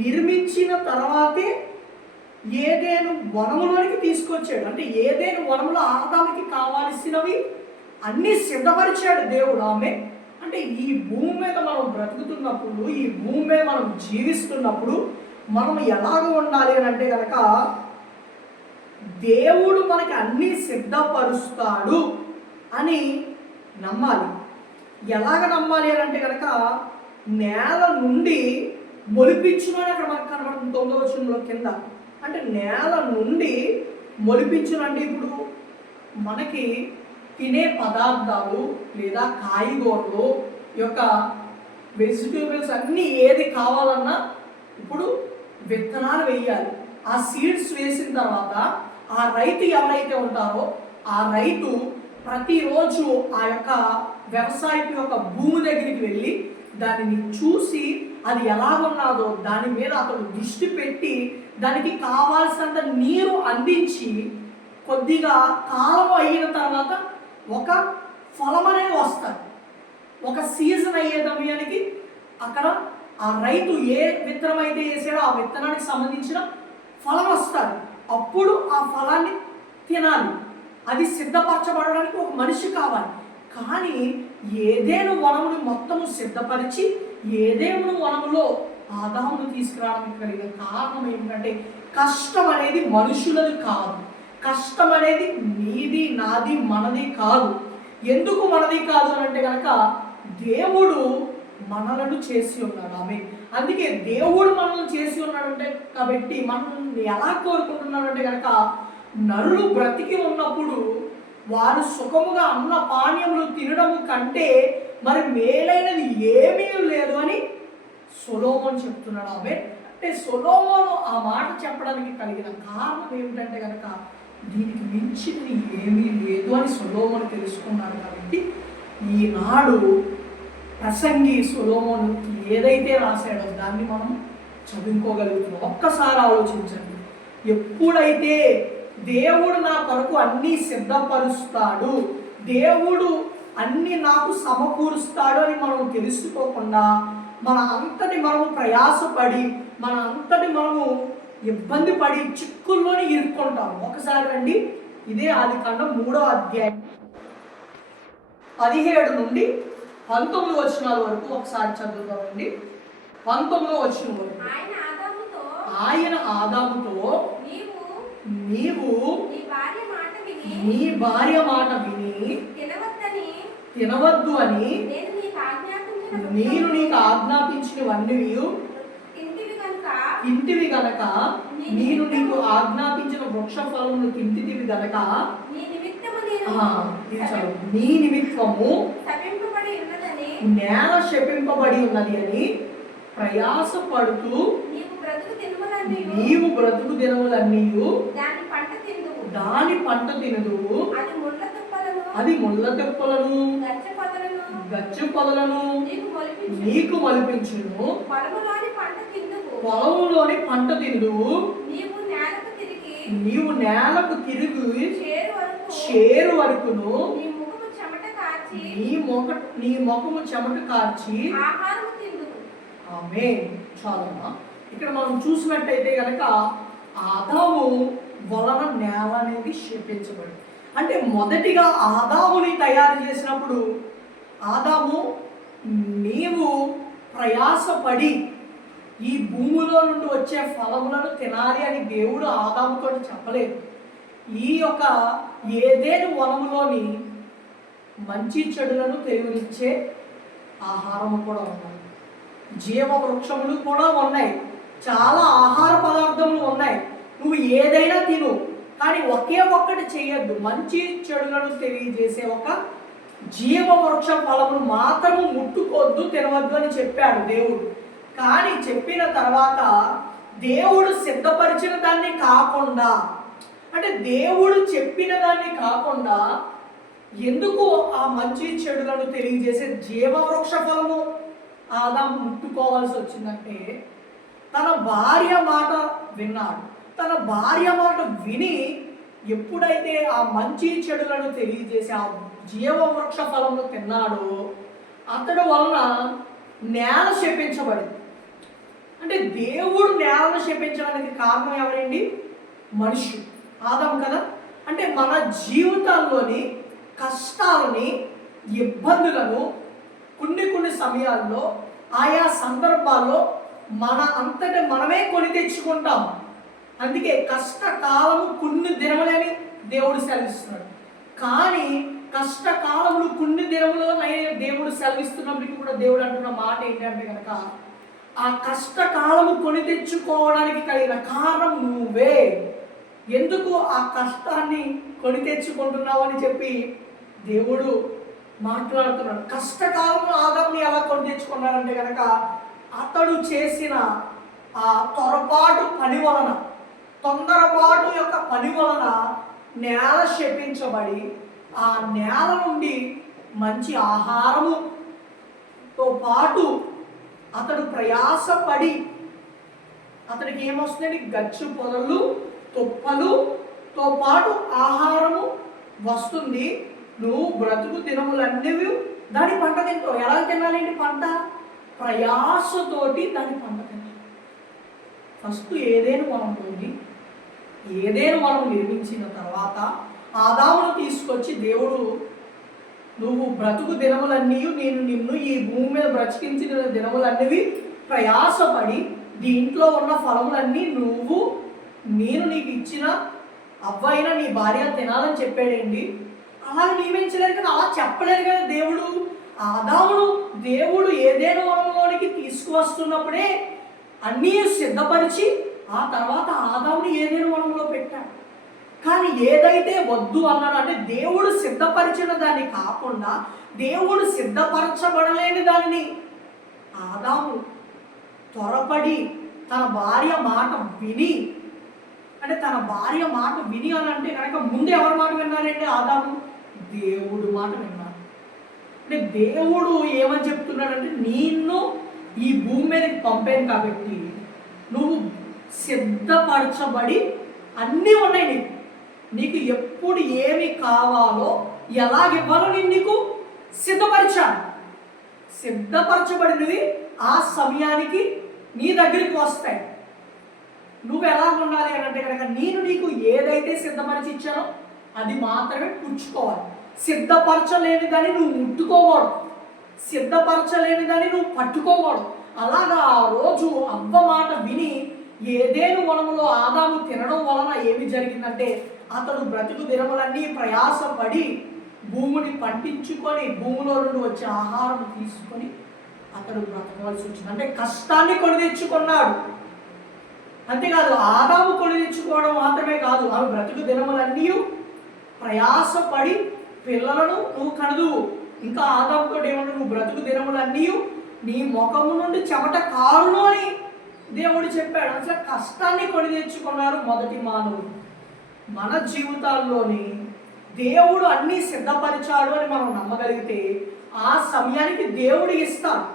నిర్మించిన తర్వాతే ఏదైనా వనములోనికి తీసుకొచ్చాడు. అంటే ఏదైనా వనములో ఆదాముకి కావాల్సినవి అన్నీ సిద్ధపరిచాడు దేవుడు. ఆమె అంటే ఈ భూమి మీద మనం బ్రతుకుతున్నప్పుడు, ఈ భూమి మీద మనం జీవిస్తున్నప్పుడు మనం ఎలాగ ఉండాలి అని అంటే కనుక దేవుడు మనకి అన్నీ సిద్ధపరుస్తాడు అని నమ్మాలి. ఎలాగ నమ్మాలి అని అంటే కనుక నేల నుండి మొలిపించును అని అక్కడ మనకు కనబడుతుంది 9వ వచనంలో కింద. అంటే నేల నుండి మొలిపించును అంటే ఇప్పుడు మనకి తినే పదార్థాలు లేదా కాయగూరలు యొక్క వెజిటేబుల్స్ అన్నీ ఏది కావాలన్నా ఇప్పుడు విత్తనాలు వేయాలి. ఆ సీడ్స్ వేసిన తర్వాత ఆ రైతు ఎవరైతే ఉంటారో ఆ రైతు ప్రతిరోజు ఆ యొక్క వ్యవసాయపు యొక్క భూమి దగ్గరికి వెళ్ళి దానిని చూసి అది ఎలా ఉన్నదో దాని మీద అతడు దృష్టి పెట్టి దానికి కావాల్సినంత నీరు అందించి కొద్దిగా కాలం అయిన తర్వాత ఒక ఫలం అనేది వస్తుంది. ఒక సీజన్ అయ్యే సమయానికి అక్కడ ఆ రైతు ఏ విత్తనం అయితే వేసాడో ఆ విత్తనానికి సంబంధించిన ఫలం వస్తుంది. అప్పుడు ఆ ఫలాన్ని తినాలి. అది సిద్ధపరచబడడానికి ఒక మనిషి కావాలి. కానీ ఏదేను వనముని మొత్తము సిద్ధపరిచి ఏదేను వనములో ఆదామును తీసుకురావడానికి కలిగిన కారణం ఏంటంటే కష్టం అనేది మనుషులది కాదు. కష్టం అనేది నీది, నాది, మనది కాదు. ఎందుకు మనది కాదు అని అంటే కనుక దేవుడు మనలను చేసి ఉన్నాడు. ఆమె అందుకే దేవుడు మనల్ని చేసి ఉన్నాడంటే కాబట్టి మనల్ని ఎలా కోరుకుంటున్నాడంటే కనుక నరులు బ్రతికి ఉన్నప్పుడు వారు సుఖముగా అన్న పానీయములు తినడము కంటే మరి మేలైనది ఏమీ లేదు అని సొలొమోను చెప్తున్నాడు. ఆమె అంటే సొలొమోను ఆ మాట చెప్పడానికి కలిగిన కారణం ఏమిటంటే కనుక దీనికి మించినది ఏమీ లేదు అని సొలొమోను తెలుసుకున్నాడు. కాబట్టి ఈనాడు ప్రసంగి సొలొమోను ఏదైతే రాశాడో దాన్ని మనం చదువుకోగలుగుతున్నాం. ఒక్కసారి ఆలోచించండి. ఎప్పుడైతే దేవుడు నా కొరకు అన్నీ సిద్ధపరుస్తాడు, దేవుడు అన్నీ నాకు సమకూరుస్తాడు అని మనం తెలుసుకోకుండా మన అంతటి మనము ప్రయాసపడి మన అంతటి మనము ఇబ్బంది పడి చిక్కుల్లోనే ఇరుక్కుంటాము. ఒకసారి రండి, ఇదే ఆదికాండం 3వ అధ్యాయం 17 నుండి 19 వచనాల వరకు ఒకసారి చదువుతామండి. 19వ వచనం వరకు ఆయన ఆదాముతో నీవు నీ భార్య మాట విని తినవద్దు అని నేను నీకు ఆజ్ఞాపించినవన్నీ తింటివి గనక నేను నీకు ఆజ్ఞాపించిన వృక్ష ఫలమును తింటివి గనక నీ నిమిత్తము నేల శపింపబడి ఉన్నది అని ప్రయాసపడుతూ నీవు బ్రతుకు దినములన్నీ దాని పంట తినదువు. అది ముళ్ళ తెప్పలను గచ్చ పొదలను నీకు మొలిపించును. పొలంలోని పంట తినదువు. నీవు నేలకు తిరిగి చేరు వరకును నీ ముఖము చెమట కార్చి ఆమేన్. చాలమ్మా. ఇక్కడ మనం చూసినట్టయితే కనుక ఆదాము వలన నేల అనేది శపించబడి, అంటే మొదటిగా ఆదాముని తయారు చేసినప్పుడు ఆదాము నీవు ప్రయాసపడి ఈ భూమిలో నుండి వచ్చే ఫలములను తినాలి అని దేవుడు ఆదాముతో చెప్పలేదు. ఈ యొక్క ఏదేను వనములోని మంచి చెడులను తెలివినిచ్చే ఆహారము కూడా ఉన్నాయి, జీవ వృక్షములు కూడా ఉన్నాయి, చాలా ఆహార పదార్థములు ఉన్నాయి. నువ్వు ఏదైనా తిను, కానీ ఒకే ఒక్కటి చేయొద్దు. మంచి చెడులను తెలియజేసే ఒక జీవ వృక్ష ఫలమును మాత్రము ముట్టుకోవద్దు, తినవద్దు అని చెప్పాడు దేవుడు. కానీ చెప్పిన తర్వాత దేవుడు సిద్ధపరిచిన దాన్ని కాకుండా, అంటే దేవుడు చెప్పిన దాన్ని కాకుండా ఎందుకు ఆ మంచి చెడులను తెలియజేసే జీవవృక్ష ఫలము ఆదాము ముట్టుకోవాల్సి వచ్చిందంటే తన భార్య మాట విన్నాడు. తన భార్య మాట విని ఎప్పుడైతే ఆ మంచి చెడులను తెలియజేసి ఆ జీవవృక్ష ఫలమును తిన్నాడో అతడు వలన నేల శపించబడింది. అంటే దేవుడు నేలను శపించడానికి కారణం ఎవరండి? మనుషులు, ఆదాము కదా. అంటే మన జీవితాల్లోని కష్టాలని, ఇబ్బందులను కొన్ని సమయాల్లో, ఆయా సందర్భాల్లో మన అంతటా మనమే కొని తెచ్చుకుంటాం. అందుకే కష్టకాలము కొన్ని దినములని దేవుడు సెలవిస్తున్నాడు. కానీ కష్టకాలములు కొన్ని దినములలో దేవుడు సెలవిస్తున్నప్పటికీ కూడా దేవుడు అంటున్న మాట ఏంటంటే కనుక, ఆ కష్టకాలము కొని తెచ్చుకోవడానికి కలిగిన కారణం నువ్వే. ఎందుకు ఆ కష్టాన్ని కొని తెచ్చుకుంటున్నావు అని చెప్పి దేవుడు మాట్లాడుతున్నాడు. కష్టకాలంలో ఆదాముని ఎలా కొని తెచ్చుకున్నాడంటే కనుక, అతడు చేసిన ఆ తొరపాటు పని వలన, తొందరపాటు యొక్క పని వలన నేల శపించబడి, ఆ నేల నుండి మంచి ఆహారముతో పాటు అతడు ప్రయాసపడి, అతడికి ఏమొస్తుంది? గచ్చు పొదలు, తుప్పలుతో పాటు ఆహారము వస్తుంది. నువ్వు బ్రతుకు దినములన్నీ దాని పంట తింటావు. ఎలా తినాలండి పంట? ప్రయాసతోటి దాని పంట తినాలి. ఫస్ట్ ఏదేను వనం నిర్మించిన తర్వాత ఆదామును తీసుకొచ్చి దేవుడు, నువ్వు బ్రతుకు దినములన్నీ, నేను నిన్ను ఈ భూమి మీద బ్రతికించిన దినములన్నీ ప్రయాసపడి దీంట్లో ఉన్న ఫలములన్నీ నేను నీకు ఇచ్చిన అవ్వైనా నీ భార్య తినాలని చెప్పాడండి. అలా నియమించలేదు కదా, అలా చెప్పలేదు కదా దేవుడు. ఆదామును దేవుడు ఏదేను వనంలోనికి తీసుకువస్తున్నప్పుడే అన్నీ సిద్ధపరిచి ఆ తర్వాత ఆదాముని ఏదేను వనంలో పెట్టాడు. కానీ ఏదైతే వద్దు అన్నాడు, అంటే దేవుడు సిద్ధపరిచిన దాన్ని కాకుండా దేవుడు సిద్ధపరచబడలేని దానిని ఆదాము త్వరపడి తన భార్య మాట విని, అంటే తన భార్య మాట విని అని అంటే కనుక ముందు ఎవరి మాట విన్నారంటే ఆదాము దేవుడు మాట విన్నాడు. అంటే దేవుడు ఏమని చెప్తున్నాడంటే, నిన్ను ఈ భూమి మీదకి పంపాను కాబట్టి నువ్వు సిద్ధపరచబడి అన్నీ ఉన్నాయి. నీకు ఎప్పుడు ఏమి కావాలో ఎలాగివ్వాలో నేను నీకు సిద్ధపరిచాను. సిద్ధపరచబడినవి ఆ సమయానికి నీ దగ్గరికి వస్తాయి. నువ్వు ఎలా ఉండాలి అని అంటే కనుక, నేను నీకు ఏదైతే సిద్ధపరిచి ఇచ్చానో అది మాత్రమే పుచ్చుకోవాలి. సిద్ధపరచలేని దాన్ని నువ్వు ముట్టుకోకూడదు, సిద్ధపరచలేని దాన్ని నువ్వు పట్టుకోకూడదు. అలాగా ఆ రోజు అవ్వ మాట విని ఏదేను వనములో ఆదాము తినడం వలన ఏమి జరిగిందంటే, అతడు బ్రతుకు దినములన్నీ ప్రయాసపడి భూమిని పండించుకొని భూమిలో నుండి వచ్చే ఆహారం తీసుకొని అతడు బ్రతకవలసి వచ్చింది. అంటే కష్టాన్ని కొని తెచ్చుకున్నాడు. అంతేకాదు, ఆదాము కొని తెచ్చుకోవడం మాత్రమే కాదు, ఆమె బ్రతుకు దినములన్నీ ప్రయాసపడి పిల్లలను నువ్వు కనదువు. ఇంకా ఆదాముతో ఏమన్నా, నువ్వు బ్రతుకు దినములన్నీ నీ ముఖము నుండి చెమట కారును అని దేవుడు చెప్పాడు. అసలు కష్టాన్ని కొని తెచ్చుకున్నారు మొదటి మానవుడు. మన జీవితాల్లోని దేవుడు అన్నీ సిద్ధపరిచాడు అని మనం నమ్మగలిగితే ఆ సమయానికి దేవుడు ఇస్తాడు.